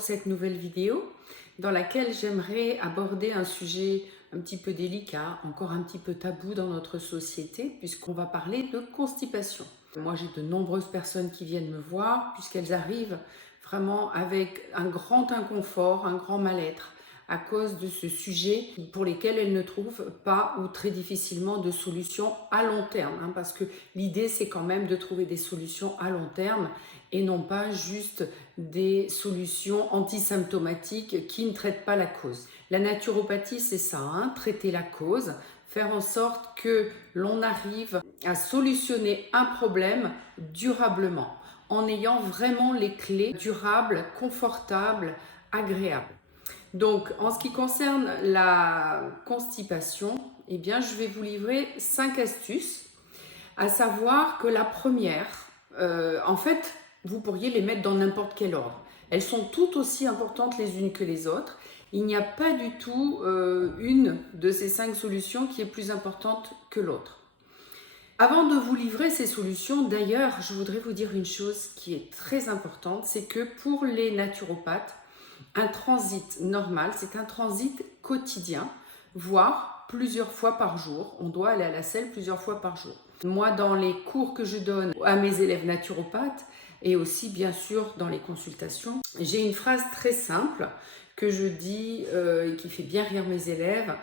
pour cette nouvelle vidéo dans laquelle j'aimerais aborder un sujet un petit peu délicat, encore un petit peu tabou dans notre société, puisqu'on va parler de constipation. Moi, j'ai de nombreuses personnes qui viennent me voir puisqu'elles arrivent vraiment avec un grand inconfort, un grand mal-être à cause de ce sujet pour lesquels elles ne trouvent pas ou très difficilement de solution à long terme, parce que l'idée c'est quand même de trouver des solutions à long terme et non pas juste des solutions antisymptomatiques qui ne traitent pas la cause. La naturopathie c'est ça, traiter la cause, faire en sorte que l'on arrive à solutionner un problème durablement en ayant vraiment les clés durables, confortables, agréables. Donc, en ce qui concerne la constipation, eh bien, je vais vous livrer 5 astuces, à savoir que la première, en fait, vous pourriez les mettre dans n'importe quel ordre. Elles sont toutes aussi importantes les unes que les autres. Il n'y a pas du tout une de ces 5 solutions qui est plus importante que l'autre. Avant de vous livrer ces solutions, d'ailleurs, je voudrais vous dire une chose qui est très importante, c'est que pour les naturopathes, un transit normal, c'est un transit quotidien, voire plusieurs fois par jour. On doit aller à la selle plusieurs fois par jour. Moi, dans les cours que je donne à mes élèves naturopathes et aussi bien sûr dans les consultations, j'ai une phrase très simple que je dis et qui fait bien rire mes élèves,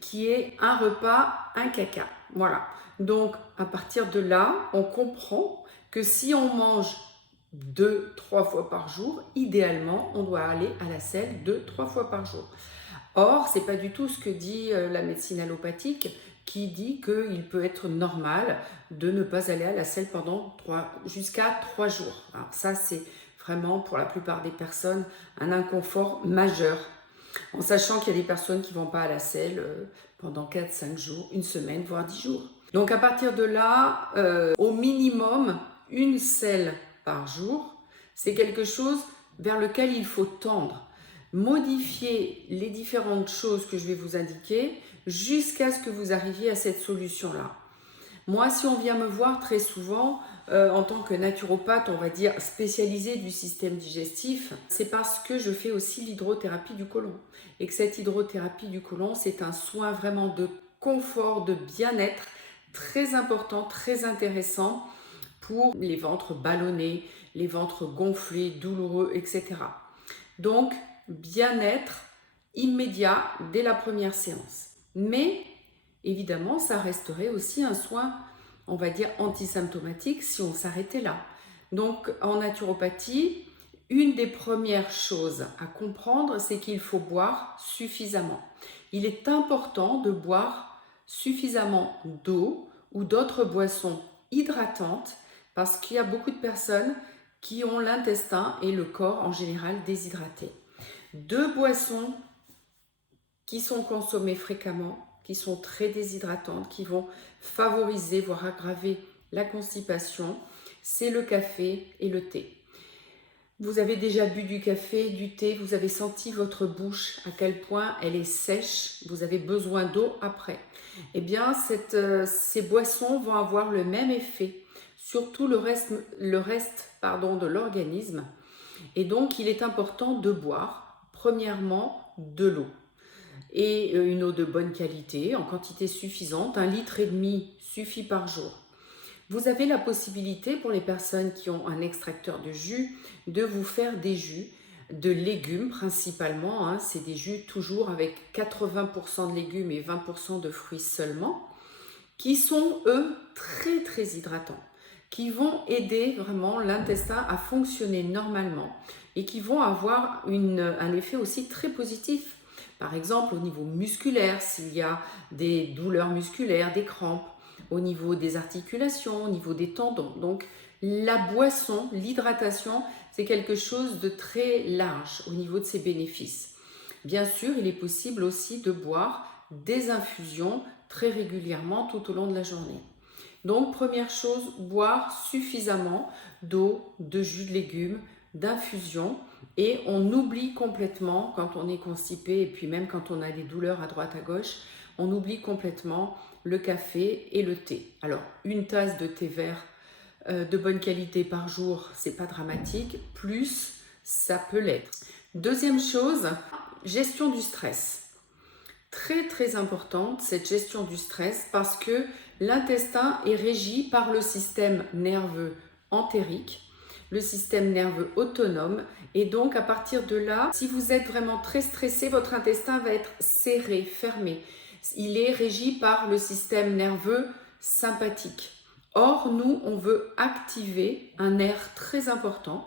qui est un repas, un caca. Voilà. Donc, à partir de là, on comprend que si on mange 2-3 fois par jour, idéalement, on doit aller à la selle 2-3 fois par jour. Or, c'est pas du tout ce que dit la médecine allopathique, qui dit qu'il peut être normal de ne pas aller à la selle pendant jusqu'à 3 jours. Alors ça, c'est vraiment pour la plupart des personnes un inconfort majeur, en sachant qu'il y a des personnes qui ne vont pas à la selle pendant 4-5 jours, une semaine, voire 10 jours. Donc à partir de là, au minimum, une selle par jour, c'est quelque chose vers lequel il faut tendre. Modifier les différentes choses que je vais vous indiquer jusqu'à ce que vous arriviez à cette solution-là. Moi, si on vient me voir très souvent en tant que naturopathe, on va dire spécialisé du système digestif, c'est parce que je fais aussi l'hydrothérapie du côlon. Et que cette hydrothérapie du côlon, c'est un soin vraiment de confort, de bien-être très important, très intéressant pour les ventres ballonnés, les ventres gonflés, douloureux, etc. Donc, bien-être immédiat dès la première séance. Mais, évidemment, ça resterait aussi un soin, on va dire, antisymptomatique si on s'arrêtait là. Donc, en naturopathie, une des premières choses à comprendre, c'est qu'il faut boire suffisamment. Il est important de boire suffisamment d'eau ou d'autres boissons hydratantes parce qu'il y a beaucoup de personnes qui ont l'intestin et le corps en général déshydratés. 2 boissons qui sont consommées fréquemment, qui sont très déshydratantes, qui vont favoriser, voire aggraver la constipation, c'est le café et le thé. Vous avez déjà bu du café, du thé, vous avez senti votre bouche, à quel point elle est sèche, vous avez besoin d'eau après. Eh bien, ces boissons vont avoir le même effet sur tout le reste de l'organisme. Et donc, il est important de boire, premièrement, de l'eau. Et une eau de bonne qualité, en quantité suffisante, 1,5 litre suffit par jour. Vous avez la possibilité, pour les personnes qui ont un extracteur de jus, de vous faire des jus de légumes principalement. C'est des jus toujours avec 80% de légumes et 20% de fruits seulement, qui sont, eux, très très hydratants, qui vont aider vraiment l'intestin à fonctionner normalement et qui vont avoir un effet aussi très positif. Par exemple, au niveau musculaire, s'il y a des douleurs musculaires, des crampes, au niveau des articulations, au niveau des tendons. Donc, la boisson, l'hydratation, c'est quelque chose de très large au niveau de ses bénéfices. Bien sûr, il est possible aussi de boire des infusions très régulièrement tout au long de la journée. Donc, première chose, boire suffisamment d'eau, de jus de légumes, d'infusions. Et on oublie complètement, quand on est constipé et puis même quand on a des douleurs à droite à gauche, on oublie complètement le café et le thé. Alors, une tasse de thé vert de bonne qualité par jour, c'est pas dramatique, plus ça peut l'être. Deuxième chose, gestion du stress. Très très importante cette gestion du stress parce que l'intestin est régi par le système nerveux entérique, le système nerveux autonome, et donc à partir de là, si vous êtes vraiment très stressé, votre intestin va être serré, fermé. Il est régi par le système nerveux sympathique. Or, nous, on veut activer un nerf très important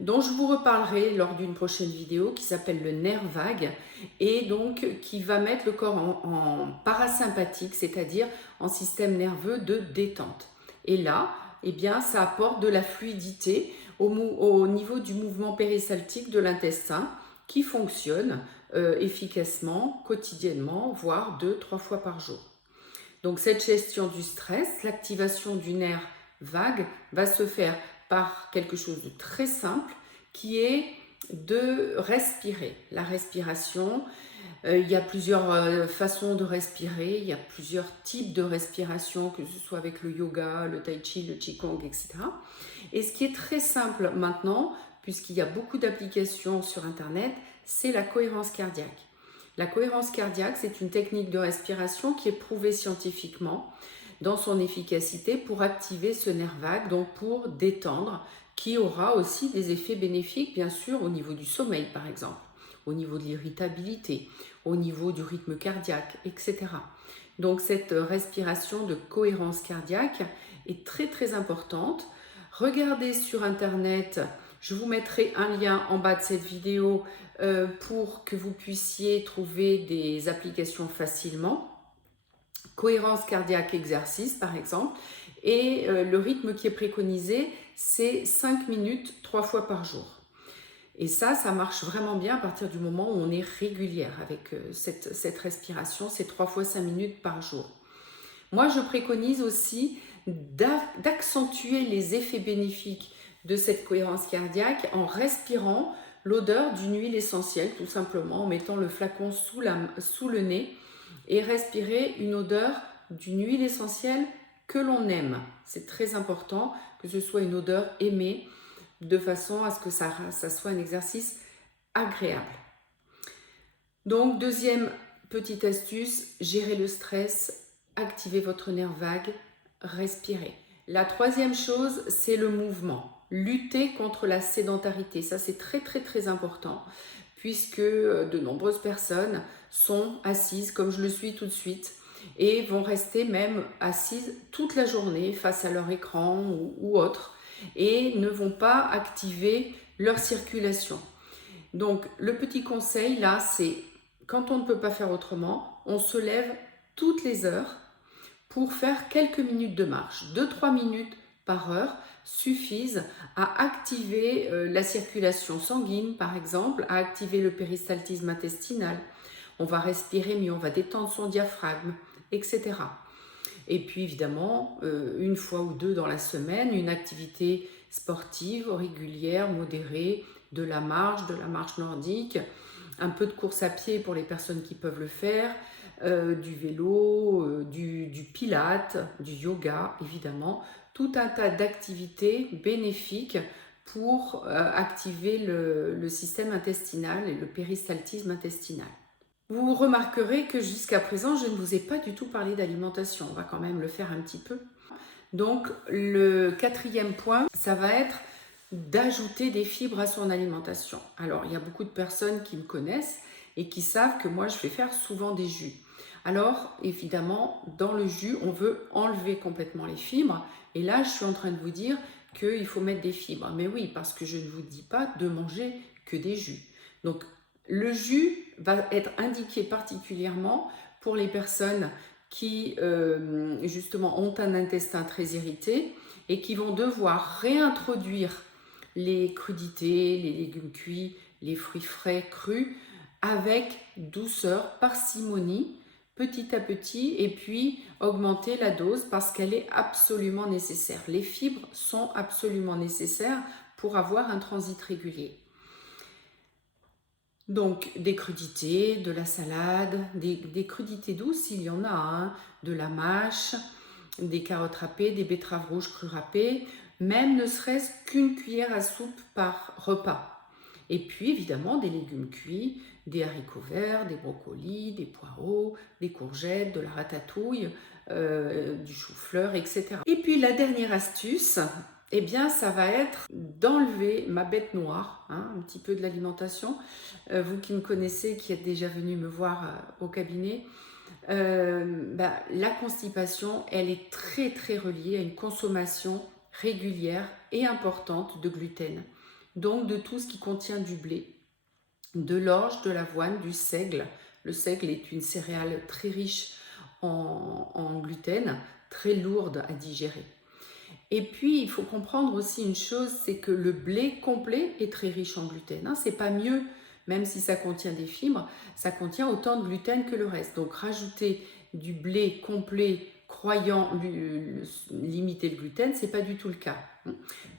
dont je vous reparlerai lors d'une prochaine vidéo qui s'appelle le nerf vague et donc qui va mettre le corps en parasympathique, c'est-à-dire en système nerveux de détente. Et là, eh bien, ça apporte de la fluidité au niveau du mouvement péristaltique de l'intestin qui fonctionne efficacement, quotidiennement, voire 2-3 fois par jour. Donc cette gestion du stress, l'activation du nerf vague va se faire par quelque chose de très simple qui est de respirer. La respiration, il y a plusieurs façons de respirer, il y a plusieurs types de respiration, que ce soit avec le yoga, le tai chi, le qigong, etc. Et ce qui est très simple maintenant, puisqu'il y a beaucoup d'applications sur Internet, c'est la cohérence cardiaque. La cohérence cardiaque, c'est une technique de respiration qui est prouvée scientifiquement dans son efficacité pour activer ce nerf vague, donc pour détendre, qui aura aussi des effets bénéfiques, bien sûr, au niveau du sommeil, par exemple, au niveau de l'irritabilité, au niveau du rythme cardiaque, etc. Donc cette respiration de cohérence cardiaque est très très importante. Regardez sur Internet, je vous mettrai un lien en bas de cette vidéo pour que vous puissiez trouver des applications facilement. Cohérence cardiaque exercice par exemple, et le rythme qui est préconisé, c'est 5 minutes 3 fois par jour. Et ça marche vraiment bien à partir du moment où on est régulière avec cette respiration, c'est 3 fois 5 minutes par jour. Moi, je préconise aussi d'accentuer les effets bénéfiques de cette cohérence cardiaque en respirant l'odeur d'une huile essentielle, tout simplement en mettant le flacon sous le nez et respirer une odeur d'une huile essentielle que l'on aime. C'est très important que ce soit une odeur aimée de façon à ce que ça soit un exercice agréable. Donc, deuxième petite astuce, gérer le stress, activer votre nerf vague, respirer. La troisième chose, c'est le mouvement. Lutter contre la sédentarité. Ça, c'est très très très important puisque de nombreuses personnes sont assises, comme je le suis tout de suite, et vont rester même assises toute la journée face à leur écran ou autre, et ne vont pas activer leur circulation. Donc, le petit conseil là, c'est quand on ne peut pas faire autrement, on se lève toutes les heures pour faire quelques minutes de marche. 2-3 minutes par heure suffisent à activer la circulation sanguine, par exemple, à activer le péristaltisme intestinal. On va respirer mieux, on va détendre son diaphragme, etc. Et puis évidemment, une fois ou deux dans la semaine, une activité sportive régulière, modérée, de la marche nordique, un peu de course à pied pour les personnes qui peuvent le faire, du vélo, du pilate, du yoga, évidemment, tout un tas d'activités bénéfiques pour activer le système intestinal et le péristaltisme intestinal. Vous remarquerez que jusqu'à présent, je ne vous ai pas du tout parlé d'alimentation. On va quand même le faire un petit peu. Donc, le quatrième point, ça va être d'ajouter des fibres à son alimentation. Alors, il y a beaucoup de personnes qui me connaissent et qui savent que moi, je vais faire souvent des jus. Alors, évidemment, dans le jus, on veut enlever complètement les fibres. Et là, je suis en train de vous dire qu'il faut mettre des fibres. Mais oui, parce que je ne vous dis pas de manger que des jus. Donc, le jus va être indiqué particulièrement pour les personnes qui, justement, ont un intestin très irrité et qui vont devoir réintroduire les crudités, les légumes cuits, les fruits frais crus avec douceur, parcimonie, petit à petit, et puis augmenter la dose parce qu'elle est absolument nécessaire. Les fibres sont absolument nécessaires pour avoir un transit régulier. Donc des crudités, de la salade, des crudités douces, il y en a, hein, de la mâche, des carottes râpées, des betteraves rouges crues râpées, même ne serait-ce qu'une cuillère à soupe par repas. Et puis évidemment des légumes cuits, des haricots verts, des brocolis, des poireaux, des courgettes, de la ratatouille, du chou-fleur, etc. Et puis la dernière astuce, eh bien ça va être d'enlever ma bête noire, hein, un petit peu de l'alimentation. Vous qui me connaissez, qui êtes déjà venu me voir au cabinet, la constipation, elle est très très reliée à une consommation régulière et importante de gluten. Donc de tout ce qui contient du blé, de l'orge, de l'avoine, du seigle. Le seigle est une céréale très riche en gluten, très lourde à digérer. Et puis, il faut comprendre aussi une chose, c'est que le blé complet est très riche en gluten. Hein. C'est pas mieux, même si ça contient des fibres, ça contient autant de gluten que le reste. Donc, rajouter du blé complet croyant limiter le gluten, c'est pas du tout le cas.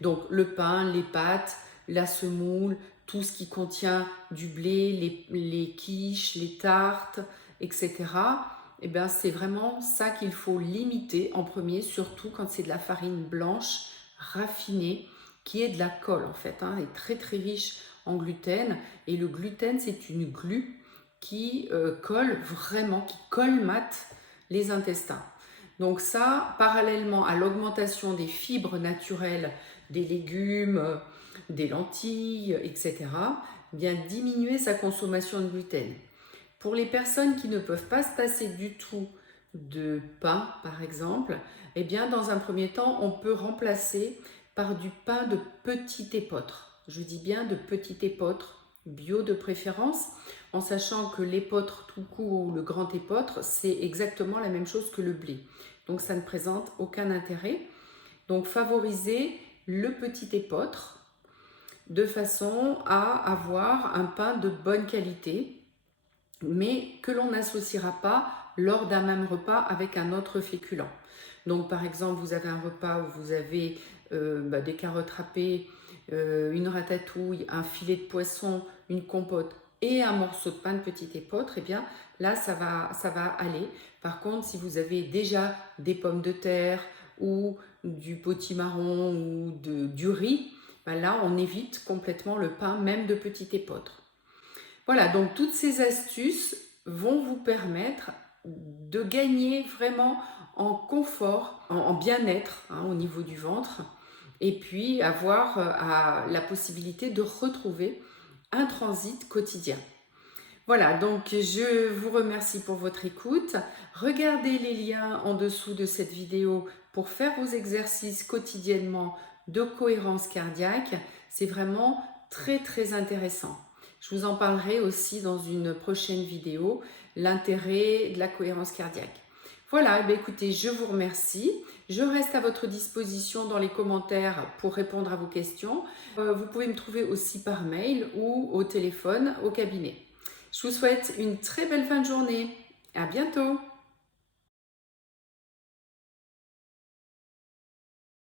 Donc, le pain, les pâtes, la semoule, tout ce qui contient du blé, les quiches, les tartes, etc. Eh bien, c'est vraiment ça qu'il faut limiter en premier, surtout quand c'est de la farine blanche raffinée, qui est de la colle en fait, hein, est très très riche en gluten. Et le gluten, c'est une glu qui colle vraiment, qui colmate les intestins. Donc ça, parallèlement à l'augmentation des fibres naturelles, des légumes, des lentilles, etc., bien diminuer sa consommation de gluten. Pour les personnes qui ne peuvent pas se passer du tout de pain, par exemple, eh bien, dans un premier temps, on peut remplacer par du pain de petit épeautre. Je dis bien de petit épeautre, bio de préférence, en sachant que l'épeautre tout court ou le grand épeautre, c'est exactement la même chose que le blé. Donc, ça ne présente aucun intérêt. Donc, favoriser le petit épeautre de façon à avoir un pain de bonne qualité, mais que l'on n'associera pas lors d'un même repas avec un autre féculent. Donc par exemple, vous avez un repas où vous avez des carottes râpées, une ratatouille, un filet de poisson, une compote et un morceau de pain de petit épeautre, et bien là ça va aller. Par contre, si vous avez déjà des pommes de terre ou du potimarron ou du riz, ben là on évite complètement le pain même de petit épeautre. Voilà, donc toutes ces astuces vont vous permettre de gagner vraiment en confort, en bien-être, hein, au niveau du ventre, et puis avoir la possibilité de retrouver un transit quotidien. Voilà, donc je vous remercie pour votre écoute. Regardez les liens en dessous de cette vidéo pour faire vos exercices quotidiennement de cohérence cardiaque. C'est vraiment très très intéressant. Je vous en parlerai aussi dans une prochaine vidéo, l'intérêt de la cohérence cardiaque. Voilà, écoutez, je vous remercie. Je reste à votre disposition dans les commentaires pour répondre à vos questions. Vous pouvez me trouver aussi par mail ou au téléphone au cabinet. Je vous souhaite une très belle fin de journée. À bientôt!